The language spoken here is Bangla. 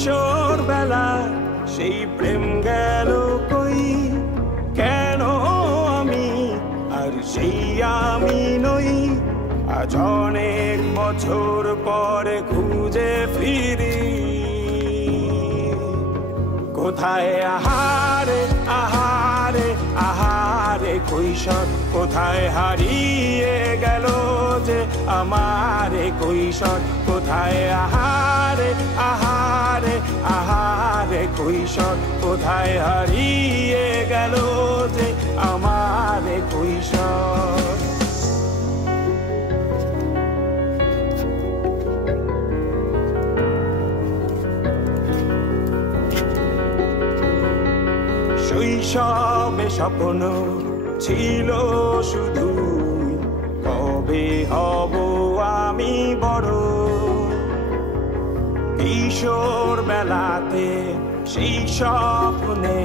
কিশোর বেলা সেই প্রেম গেল কই, কেন আমি আর সেই আমি নই। আজ অনেক বছর পরে খুঁজে ফিরি, কোথায় আহারে আহারে আহারে কৈশোর, কোথায় হারিয়ে গেল যে আমার কৈশোর। কোথায় আহারে আহারে আহারে কৈশোর, কোথায় হারিয়ে গেল যে আমার কৈশোর। শৈশবে স্বপ্ন ছিল শুধু, কবে হব আমি বড়। কিশোর বেলাতে সেই স্বপ্নে